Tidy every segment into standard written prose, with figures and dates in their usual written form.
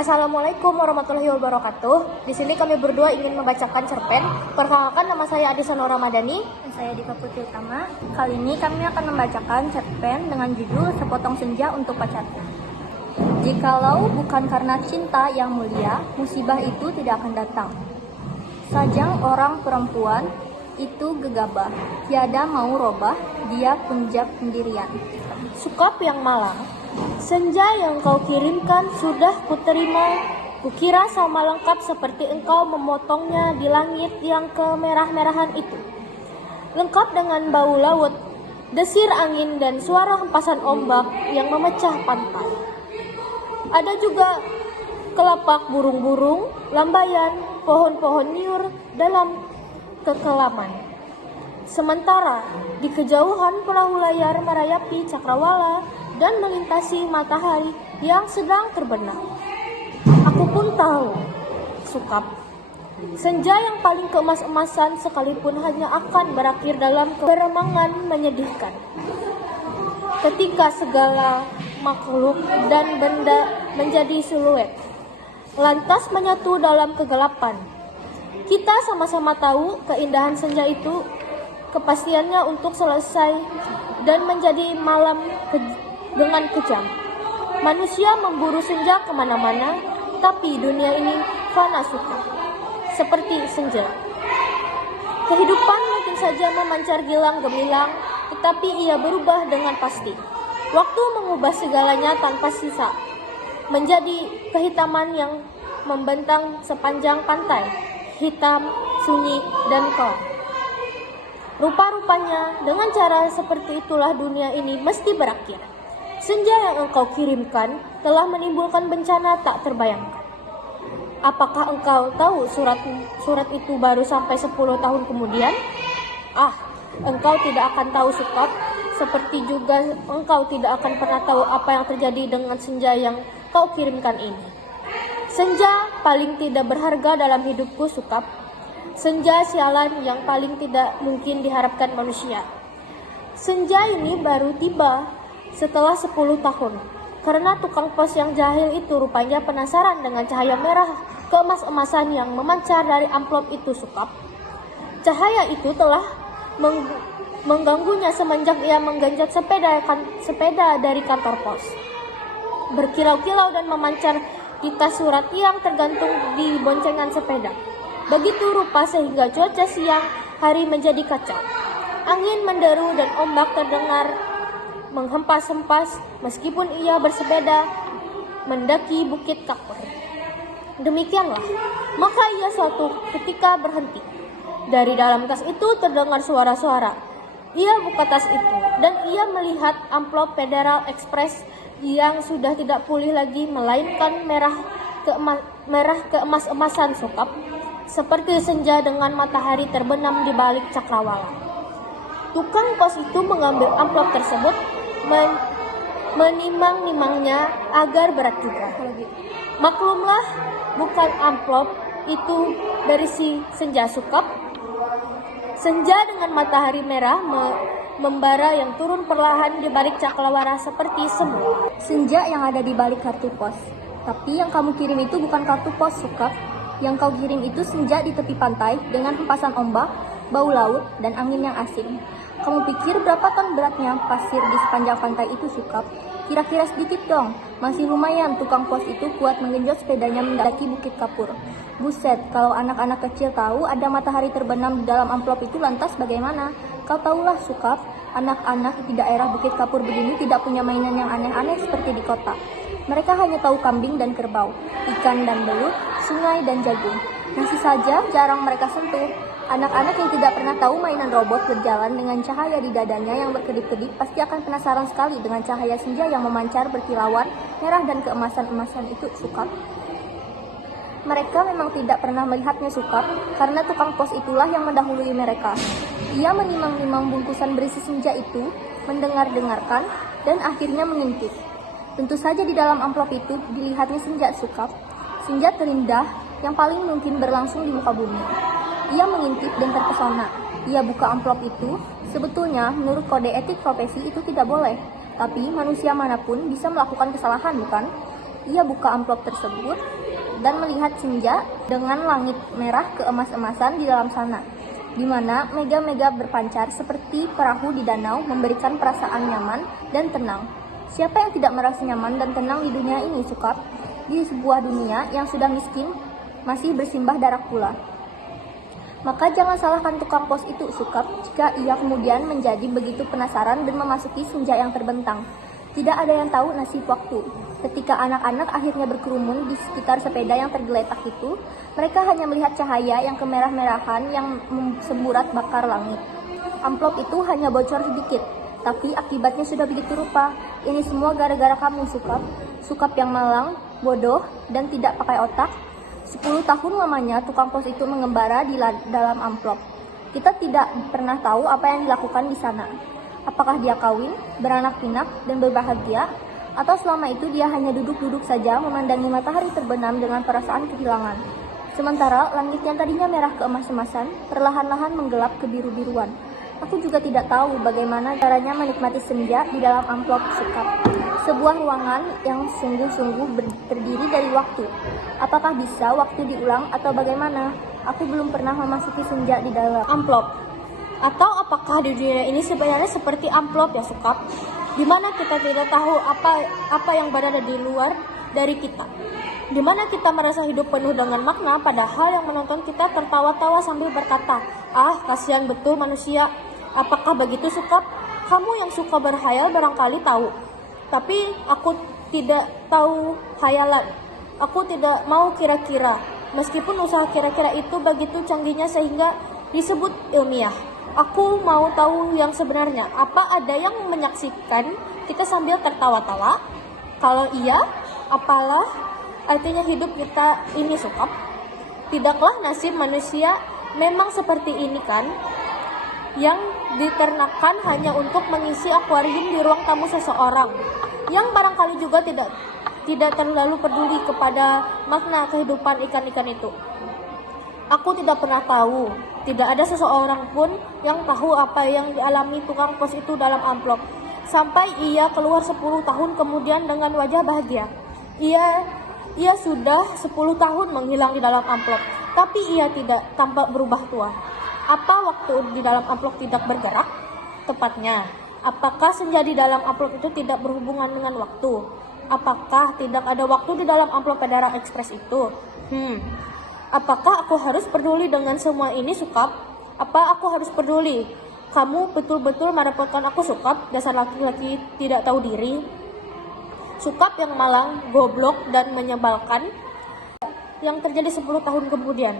Assalamualaikum warahmatullahi wabarakatuh. Di sini kami berdua ingin membacakan cerpen. Perkenalkan, nama saya Adisa Nur Ramadhani. Dan saya Dika Putri Utama. Kali ini kami akan membacakan cerpen dengan judul Sepotong Senja untuk Pacarku. Jikalau bukan karena cinta yang mulia, musibah itu tidak akan datang. Sajang orang perempuan itu gegabah, tiada mau robah, dia punjab pendirian. Sukap yang malang, senja yang kau kirimkan sudah kuterima. Kukira sama lengkap seperti engkau memotongnya di langit yang kemerah-merahan itu. Lengkap dengan bau laut, desir angin dan suara hempasan ombak yang memecah pantai. Ada juga kelapak burung-burung, lambayan, pohon-pohon liur dalam kekelaman. Sementara di kejauhan perahu layar merayapi cakrawala dan melintasi matahari yang sedang terbenam. Aku pun tahu, Sukap, senja yang paling keemas-emasan sekalipun hanya akan berakhir dalam keremangan menyedihkan. Ketika segala makhluk dan benda menjadi siluet, lantas menyatu dalam kegelapan. Kita sama-sama tahu keindahan senja itu, kepastiannya untuk selesai dan menjadi malam dengan kejam. Manusia memburu senja kemana-mana, tapi dunia ini fana suka, seperti senja. Kehidupan mungkin saja memancar gilang gemilang, tetapi ia berubah dengan pasti. Waktu mengubah segalanya tanpa sisa, menjadi kehitaman yang membentang sepanjang pantai, hitam, sunyi, dan kelam. Rupa-rupanya, dengan cara seperti itulah dunia ini mesti berakhir. Senja yang engkau kirimkan telah menimbulkan bencana tak terbayangkan. Apakah engkau tahu surat itu baru sampai 10 tahun kemudian? Engkau tidak akan tahu, Sukap. Seperti juga engkau tidak akan pernah tahu apa yang terjadi dengan senja yang kau kirimkan ini. Senja paling tidak berharga dalam hidupku, Sukap. Senja sialan yang paling tidak mungkin diharapkan manusia. Senja ini baru tiba setelah 10 tahun. Karena tukang pos yang jahil itu rupanya penasaran dengan cahaya merah keemas-emasan yang memancar dari amplop itu, Sukap. Cahaya itu telah mengganggunya semenjak ia menggenjot sepeda dari kantor pos. Berkilau-kilau dan memancar di tas surat yang tergantung di boncengan sepeda. Begitu rupa sehingga cuaca siang hari menjadi kacau. Angin menderu dan ombak terdengar menghempas-hempas meskipun ia bersepeda mendaki Bukit Kapur. Demikianlah, maka ia suatu ketika berhenti. Dari dalam tas itu terdengar suara-suara. Ia buka tas itu dan ia melihat amplop Federal Express yang sudah tidak pulih lagi melainkan merah keemas-emasan, Sukap. Seperti senja dengan matahari terbenam di balik cakrawala. Tukang pos itu mengambil amplop tersebut, menimang-nimangnya agar berat juga. Maklumlah, bukan amplop itu dari si senja, Sukap. Senja dengan matahari merah membara yang turun perlahan di balik cakrawala seperti semut. Senja yang ada di balik kartu pos. Tapi yang kamu kirim itu bukan kartu pos, Sukap. Yang kau kirim itu senja di tepi pantai dengan hempasan ombak, bau laut, dan angin yang asing. Kamu pikir berapa ton beratnya pasir di sepanjang pantai itu, Sukap? Kira-kira sedikit dong. Masih lumayan tukang pos itu kuat menggenjot sepedanya mendaki Bukit Kapur. Buset, kalau anak-anak kecil tahu ada matahari terbenam di dalam amplop itu lantas bagaimana? Kau tahulah, Sukap, anak-anak di daerah Bukit Kapur begini tidak punya mainan yang aneh-aneh seperti di kota. Mereka hanya tahu kambing dan kerbau, ikan dan belut, sungai dan jagung. Nasi saja jarang mereka sentuh. Anak-anak yang tidak pernah tahu mainan robot berjalan dengan cahaya di dadanya yang berkedip-kedip pasti akan penasaran sekali dengan cahaya senja yang memancar berkilauan merah dan keemasan-emasan itu, Sukap. Mereka memang tidak pernah melihatnya, Sukap, karena tukang pos itulah yang mendahului mereka. Ia menimang-nimang bungkusan berisi senja itu, mendengar-dengarkan, dan akhirnya mengintip. Tentu saja di dalam amplop itu dilihatnya senja, Sukap. Senja terindah yang paling mungkin berlangsung di muka bumi. Ia mengintip dan terpesona. Ia buka amplop itu. Sebetulnya menurut kode etik profesi itu tidak boleh. Tapi manusia manapun bisa melakukan kesalahan, bukan? Ia buka amplop tersebut dan melihat senja dengan langit merah keemas-emasan di dalam sana, di mana mega-mega berpancar seperti perahu di danau memberikan perasaan nyaman dan tenang. Siapa yang tidak merasa nyaman dan tenang di dunia ini, Sukap? Di sebuah dunia yang sudah miskin, masih bersimbah darah pula. Maka jangan salahkan tukang pos itu, Sukap, jika ia kemudian menjadi begitu penasaran dan memasuki senja yang terbentang. Tidak ada yang tahu nasib waktu. Ketika anak-anak akhirnya berkerumun di sekitar sepeda yang tergeletak itu, mereka hanya melihat cahaya yang kemerah-merahan yang semburat bakar langit. Amplop itu hanya bocor sedikit, tapi akibatnya sudah begitu rupa. Ini semua gara-gara kamu, Sukap. Sukap yang malang, bodoh, dan tidak pakai otak. 10 tahun lamanya tukang pos itu mengembara di dalam amplop. Kita tidak pernah tahu apa yang dilakukan di sana. Apakah dia kawin, beranak pinak, dan berbahagia, atau selama itu dia hanya duduk-duduk saja memandangi matahari terbenam dengan perasaan kehilangan. Sementara langit yang tadinya merah keemas-emasan perlahan-lahan menggelap kebiru-biruan. Aku juga tidak tahu bagaimana caranya menikmati senja di dalam amplop Sukap. Sebuah ruangan yang sungguh-sungguh terdiri dari waktu. Apakah bisa waktu diulang atau bagaimana? Aku belum pernah memasuki senja di dalam Amplop. Atau apakah di dunia ini sebenarnya seperti amplop ya, Sukap? Di mana kita tidak tahu apa yang berada di luar dari kita. Di mana kita merasa hidup penuh dengan makna, padahal yang menonton kita tertawa-tawa sambil berkata, "Ah, kasihan betul manusia." Apakah begitu, Sukap? Kamu yang suka berhayal barangkali tahu. Tapi aku tidak tahu hayalan. Aku tidak mau kira-kira. Meskipun usaha kira-kira itu begitu canggihnya sehingga disebut ilmiah. Aku mau tahu yang sebenarnya. Apa ada yang menyaksikan kita sambil tertawa-tawa? Kalau iya, apalah artinya hidup kita ini, Sukap? Tidaklah nasib manusia memang seperti ini kan? Yang diternakan hanya untuk mengisi akuarium di ruang tamu seseorang, yang barangkali juga tidak terlalu peduli kepada makna kehidupan ikan-ikan itu. Aku tidak pernah tahu. Tidak ada seseorang pun yang tahu apa yang dialami tukang pos itu dalam amplop. Sampai ia keluar 10 tahun kemudian dengan wajah bahagia. Ia sudah 10 tahun menghilang di dalam amplop, tapi ia tidak tampak berubah tua. Apa waktu di dalam amplop tidak bergerak? Tepatnya, apakah senja di dalam amplop itu tidak berhubungan dengan waktu? Apakah tidak ada waktu di dalam amplop Pedara Express itu? Apakah aku harus peduli dengan semua ini, Sukap? Apa aku harus peduli? Kamu betul-betul merepotkan aku, Sukap, dasar laki-laki tidak tahu diri. Sukap yang malang, goblok, dan menyebalkan. Yang terjadi 10 tahun kemudian.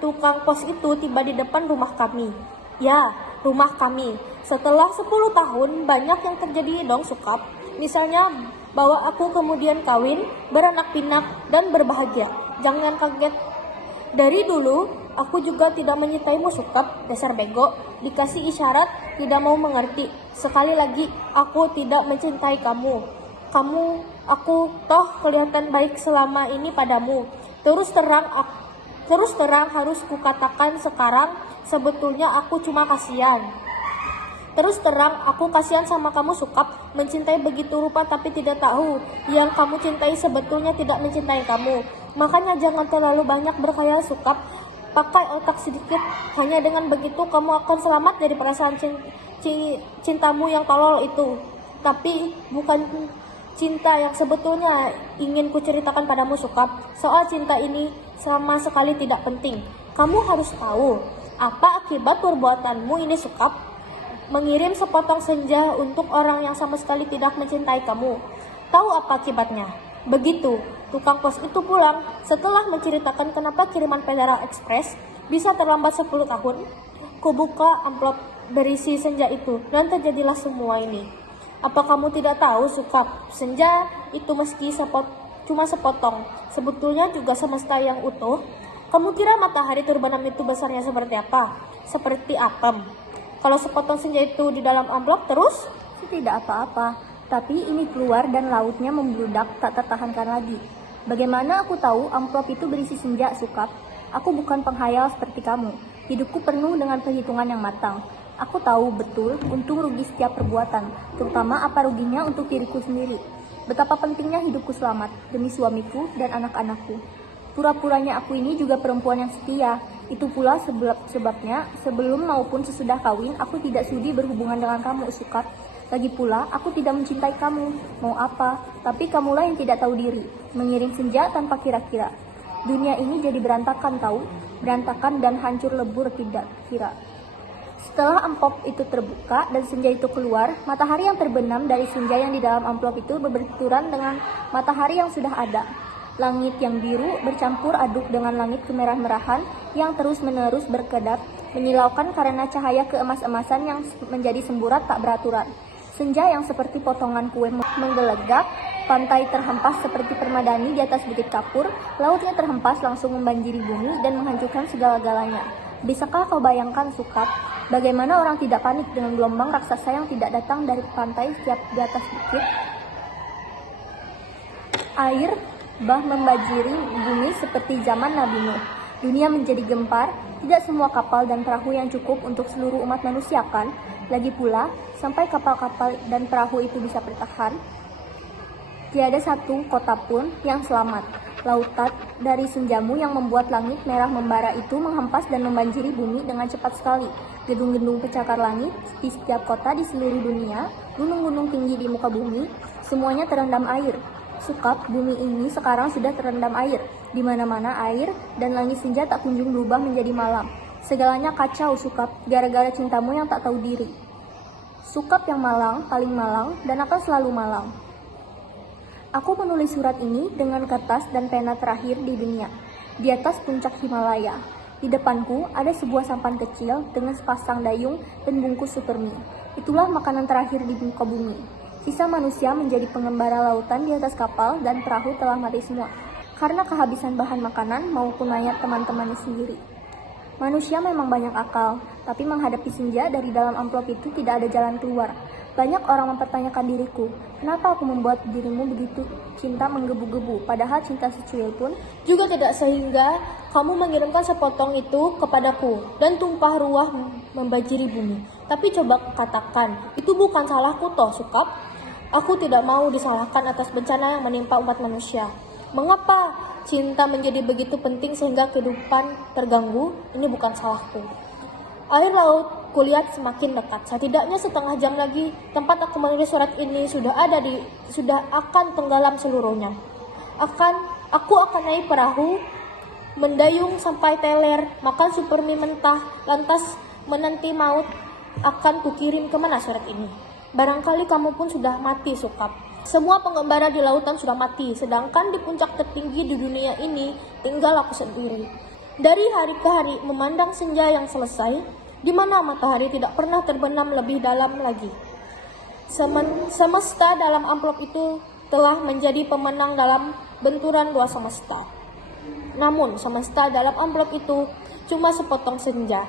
Tukang pos itu tiba di depan rumah kami. Ya, rumah kami. Setelah 10 tahun, banyak yang terjadi dong, Sukap. Misalnya, bahwa aku kemudian kawin, beranak pinak, dan berbahagia. Jangan kaget. Dari dulu, aku juga tidak menyintaimu, Sukap, dasar bego. Dikasih isyarat, tidak mau mengerti. Sekali lagi, aku tidak mencintai kamu. Aku toh kelihatan baik selama ini padamu. Terus terang harus kukatakan sekarang, sebetulnya aku cuma kasihan. Terus terang, aku kasihan sama kamu, Sukap. Mencintai begitu rupa tapi tidak tahu. Yang kamu cintai sebetulnya tidak mencintai kamu. Makanya jangan terlalu banyak berkhayal, Sukap. Pakai otak sedikit. Hanya dengan begitu kamu akan selamat dari perasaan cintamu yang tolol itu. Tapi bukan cinta yang sebetulnya ingin kuceritakan padamu, Sukap. Soal cinta ini sama sekali tidak penting. Kamu harus tahu apa akibat perbuatanmu ini, Sukap. Mengirim sepotong senja untuk orang yang sama sekali tidak mencintai kamu. Tahu apa akibatnya? Begitu tukang pos itu pulang setelah menceritakan kenapa kiriman Pedara Express bisa terlambat 10 tahun. Kubuka amplop berisi senja itu dan terjadilah semua ini. Apa kamu tidak tahu, Sukap? Senja itu meski cuma sepotong, sebetulnya juga semesta yang utuh. Kamu kira matahari terbenam itu besarnya seperti apa? Seperti atom. Kalau sepotong senja itu di dalam amplop terus? Tidak apa-apa, tapi ini keluar dan lautnya membludak tak tertahankan lagi. Bagaimana aku tahu amplop itu berisi senja, Sukap? Aku bukan penghayal seperti kamu. Hidupku penuh dengan perhitungan yang matang. Aku tahu betul untung rugi setiap perbuatan, terutama apa ruginya untuk diriku sendiri. Betapa pentingnya hidupku selamat demi suamiku dan anak-anakku. Pura-puranya aku ini juga perempuan yang setia. Itu pula sebabnya sebelum maupun sesudah kawin aku tidak sudi berhubungan dengan kamu, Sukat. Lagi pula aku tidak mencintai kamu. Mau apa? Tapi kamulah yang tidak tahu diri, mengirim senja tanpa kira-kira. Dunia ini jadi berantakan tahu, berantakan dan hancur lebur tidak kira. Setelah amplop itu terbuka dan senja itu keluar, matahari yang terbenam dari senja yang di dalam amplop itu berbenturan dengan matahari yang sudah ada. Langit yang biru bercampur aduk dengan langit kemerah-merahan yang terus-menerus berkedap, menyilaukan karena cahaya keemas-emasan yang menjadi semburat tak beraturan. Senja yang seperti potongan kue menggelegak, pantai terhempas seperti permadani di atas bukit kapur, lautnya terhempas langsung membanjiri bumi dan menghancurkan segala-galanya. Bisakah kau bayangkan, Sukat, bagaimana orang tidak panik dengan gelombang raksasa yang tidak datang dari pantai setiap di atas bukit? Air bah membanjiri bumi seperti zaman Nabi Nuh. Dunia menjadi gempar, tidak semua kapal dan perahu yang cukup untuk seluruh umat manusia kan? Lagi pula, sampai kapal-kapal dan perahu itu bisa bertahan, tiada satu kota pun yang selamat. Lautan dari senjamu yang membuat langit merah membara itu menghempas dan membanjiri bumi dengan cepat sekali. Gedung-gedung pencakar langit di setiap kota di seluruh dunia, gunung-gunung tinggi di muka bumi, semuanya terendam air. Sukat, bumi ini sekarang sudah terendam air. Di mana-mana air dan langit senja tak kunjung berubah menjadi malam. Segalanya kacau, Sukat, gara-gara cintamu yang tak tahu diri. Sukap yang malang, paling malang, dan akan selalu malang. Aku menulis surat ini dengan kertas dan pena terakhir di dunia, di atas puncak Himalaya. Di depanku ada sebuah sampan kecil dengan sepasang dayung dan bungkus supermie. Itulah makanan terakhir di muka bumi. Sisa manusia menjadi pengembara lautan di atas kapal dan perahu telah mati semua, karena kehabisan bahan makanan maupun mayat teman-temannya sendiri. Manusia memang banyak akal, tapi menghadapi senja dari dalam amplop itu tidak ada jalan keluar. Banyak orang mempertanyakan diriku, kenapa aku membuat dirimu begitu cinta menggebu-gebu, padahal cinta secuil pun Juga tidak sehingga kamu mengirimkan sepotong itu kepadaku dan tumpah ruah membanjiri bumi. Tapi coba katakan, itu bukan salahku toh, Sukap. Aku tidak mau disalahkan atas bencana yang menimpa umat manusia. Mengapa cinta menjadi begitu penting sehingga kehidupan terganggu? Ini bukan salahku. Air laut kulihat semakin dekat. Setidaknya setengah jam lagi tempat aku menulis surat ini sudah akan tenggelam seluruhnya. Aku akan naik perahu, mendayung sampai teler, makan supermie mentah, lantas menanti maut. Akan kukirim kemana surat ini? Barangkali kamu pun sudah mati, Sukap. Semua pengembara di lautan sudah mati, sedangkan di puncak tertinggi di dunia ini tinggal aku sendiri. Dari hari ke hari memandang senja yang selesai, di mana matahari tidak pernah terbenam lebih dalam lagi. Semesta dalam amplop itu telah menjadi pemenang dalam benturan dua semesta. Namun semesta dalam amplop itu cuma sepotong senja,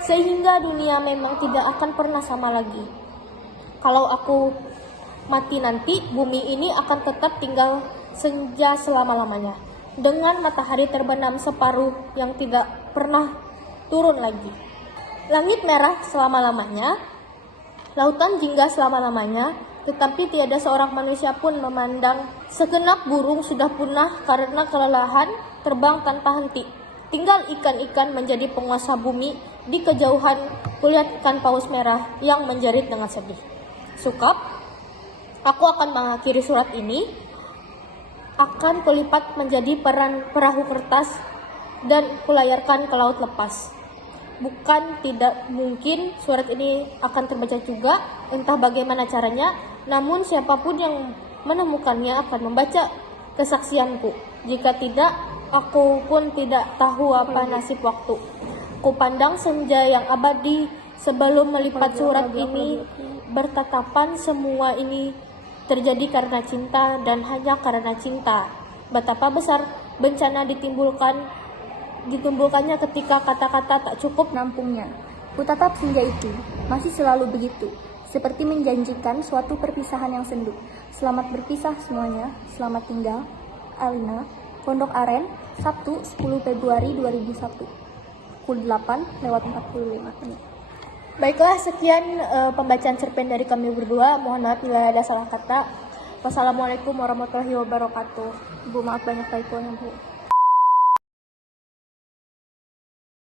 sehingga dunia memang tidak akan pernah sama lagi. Kalau aku mati nanti, bumi ini akan tetap tinggal senja selama-lamanya, dengan matahari terbenam separuh yang tidak pernah turun lagi. Langit merah selama-lamanya, lautan jingga selama-lamanya, tetapi tiada seorang manusia pun memandang. Segenap burung sudah punah karena kelelahan terbang tanpa henti. Tinggal ikan-ikan menjadi penguasa bumi. Di kejauhan kulihat ikan paus merah yang menjerit dengan sedih. Sukap, aku akan mengakhiri surat ini, akan kulipat menjadi perahu kertas dan kulayarkan ke laut lepas. Bukan tidak mungkin surat ini akan terbaca juga, entah bagaimana caranya, namun siapapun yang menemukannya akan membaca kesaksianku. Jika tidak, aku pun tidak tahu apa nasib waktu. Kupandang senja yang abadi sebelum melipat surat ini bertatapan, semua ini terjadi karena cinta dan hanya karena cinta. Betapa besar bencana ditimbulkannya ketika kata-kata tak cukup nampungnya. Kutatap senja itu, masih selalu begitu, seperti menjanjikan suatu perpisahan yang sendu. Selamat berpisah semuanya, selamat tinggal. Alina, Pondok Aren, Sabtu 10 Februari 2001, pukul 8:45. Baiklah, sekian pembacaan cerpen dari kami berdua. Mohon maaf bila ada salah kata. Wassalamualaikum warahmatullahi wabarakatuh. Bu, maaf banyak typo-nya, Bu.